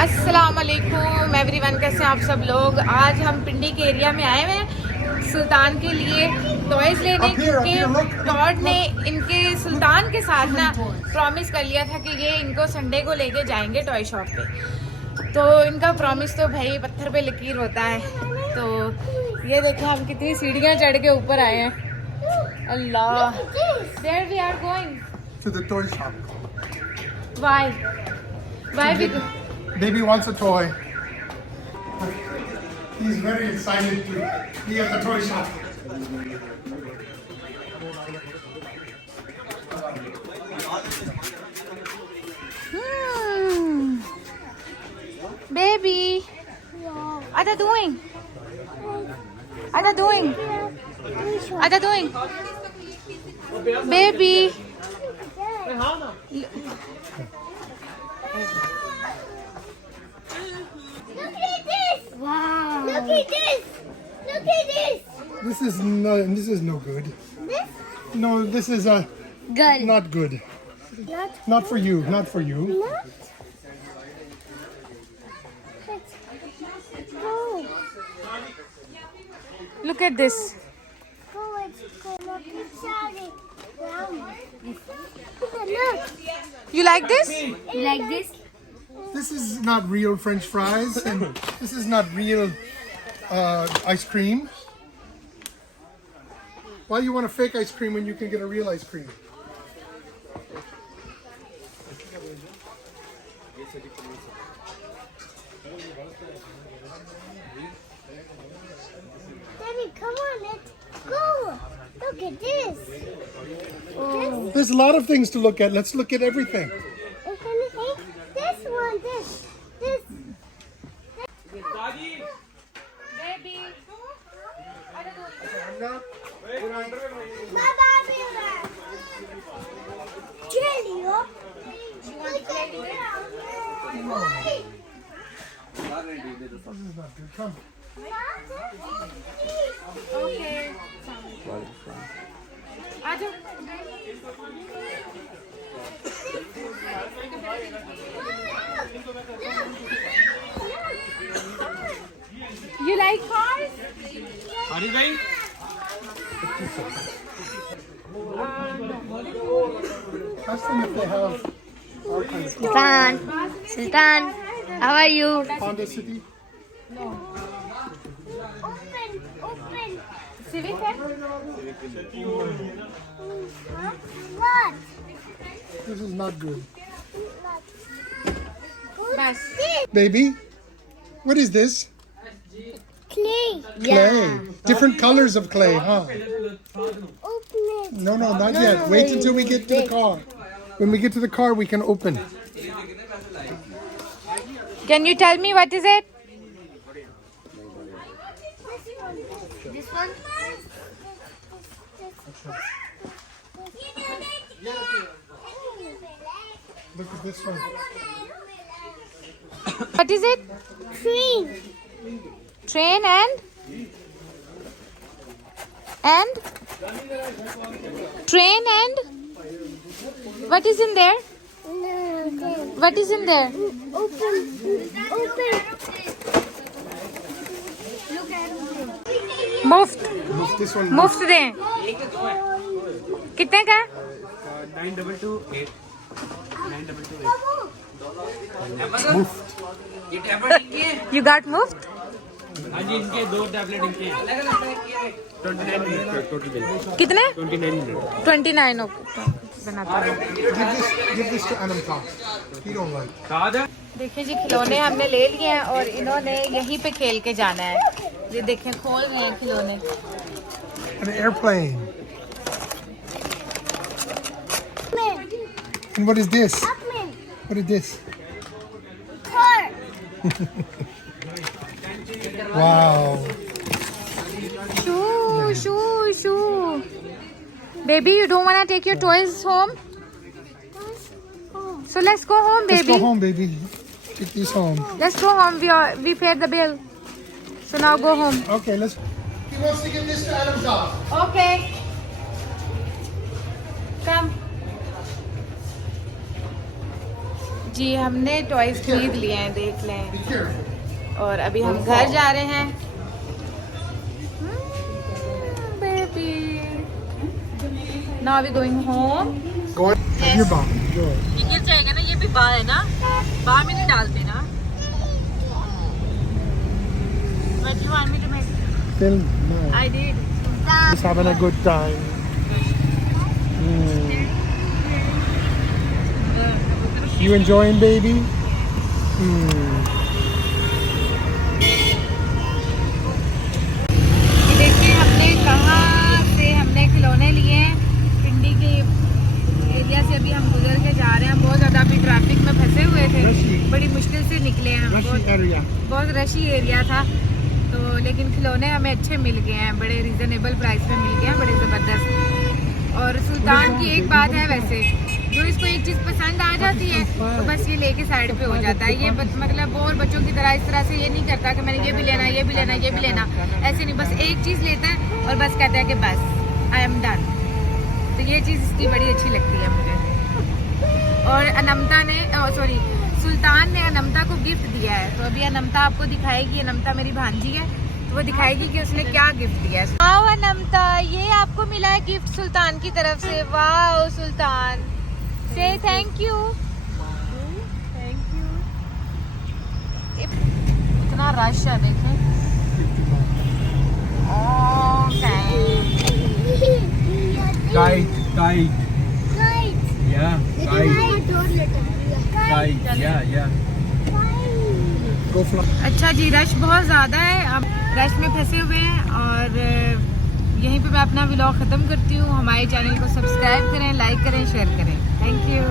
السلام علیکم every one, کیسے ہیں آپ سب لوگ؟ آج ہم پنڈی کے ایریا میں آئے ہوئے ہیں سلطان کے لیے ٹوائز لینے، کیونکہ ٹاڈ نے ان کے سلطان کے ساتھ نا پرومس کر لیا تھا کہ یہ ان کو سنڈے کو لے کے جائیں گے ٹوائے شاپ پہ. تو ان کا پرومس تو بھائی پتھر پہ لکیر ہوتا ہے. تو یہ دیکھیں ہم کتنی سیڑھیاں چڑھ کے اوپر آئے ہیں. اللہ، there we are going to the toy shop. why we go? Baby wants a toy. He's very excited to be at the toy shop. Baby, what are doing? What are doing? What are doing? Baby. Look at this! Wow! Look at this! Look at this! This is no good. This? No, this is Good. not good. Not for you. Not for you. Not? Go. Look at this. Go, it's gonna be shouting. Look. You like this? You like this? This is not real French fries, and this is not real ice cream. Why you want a fake ice cream when you can get a real ice cream? Daddy, come on, let's go. Look at this. There's a lot of things to look at. Let's look at everything. It's gonna take this one, this. Baby. My baby there. Jelly, oh. Look at it. Boy. This is not good. Come. Okay. Ajo. You like cars? Ask them if they have our kind of Sultan, how are you? Honda City. Open. Civic है? What? This is not good. बस. Baby, what is this? Clay. Clay. Different colors of clay, huh? Open it. No, not yet. Wait until we get to the car. When we get to the car, we can open. Can you tell me what is it? This one? Look at this one. What is it? Train. Train and train and what is in there? What is in there? Open. मुफ्त This one. मुफ्त दें. कितने का? 9228. You got मुफ्त? हाँ जी, इनके 2 tablet इनके 29 total bill. कितने? 29. 29. बनाता हूँ. Give this to Ananta. He don't like. कहाँ था? देखिए जी, खिलौने हमने ले लिए हैं और इन्होंने यहीं पे खेल के जाना है. ये देखें, खोल रहे हैं खिलौने. An airplane. And what is this? What is this? Car. Wow. Shoo. Baby, you don't want to take your toys home? So let's go home, Let's baby. go home, baby. Take these home. Let's go home. We paid the bill. So now go home. Okay, let's. He wants to give this to Ananta. Okay. Come. جی ہم نے toys خرید لیے ہیں, دیکھ لیں. اور ابھی ہم گھر جا رہے ہیں. Baby now we going home. Go on. Have your bomb. Go. یہ گر جائے گا نا, یہ بھی با ہے نا, با میں نہیں ڈالتے نا. What do you want me to make? Film. No. I did. Just having a good time. You enjoying, baby? دیکھیں ہم نے کہاں سے ہم نے کھلونے لیے ہیں. پنڈی کے ایریا سے ابھی ہم گزر کے جا رہے ہیں. بہت زیادہ ابھی ٹریفک میں پھنسے ہوئے تھے, بڑی مشکل سے نکلے ہیں ہم. بہت رشی ایریا تھا تو, لیکن کھلونے ہمیں اچھے مل گئے ہیں, بڑے ریزنیبل پرائس میں مل گئے ہیں, بڑے زبردست. اور سلطان کی ایک بات ہے ویسے, جو اس کو ایک چیز پسند آ جاتی ہے تو بس یہ لے کے سائڈ پہ ہو جاتا ہے. یہ مطلب اور بچوں کی طرح اس طرح سے یہ نہیں کرتا کہ میں نے یہ بھی لینا, یہ بھی لینا, یہ بھی لینا, ایسے نہیں. بس ایک چیز لیتا ہے اور بس کہتا ہے کہ بس آئی ایم ڈن. تو یہ چیز اس کی بڑی اچھی لگتی ہے مجھے. اور انمتا نے سلطان نے انمتا کو گفٹ دیا ہے, تو ابھی انمتا آپ کو دکھائے گی. انمتا میری بھانجی ہے تو وہ دکھائے گی کہ اس نے کیا گفٹ دیا ہے. واو انمتا, یہ آپ کو ملا ہے گفٹ سلطان کی طرف سے. واو سلطان, سے تھینک یو. Thank you. اتنا رش ہے دیکھیں. Kite. Guys, Yeah, yeah. Go fly. اچھا جی, رش بہت زیادہ ہے, اب رش میں پھنسے ہوئے ہیں. اور یہیں پہ میں اپنا ولاگ ختم کرتی ہوں. ہمارے چینل کو سبسکرائب کریں, لائک کریں, شیئر کریں. Thank you.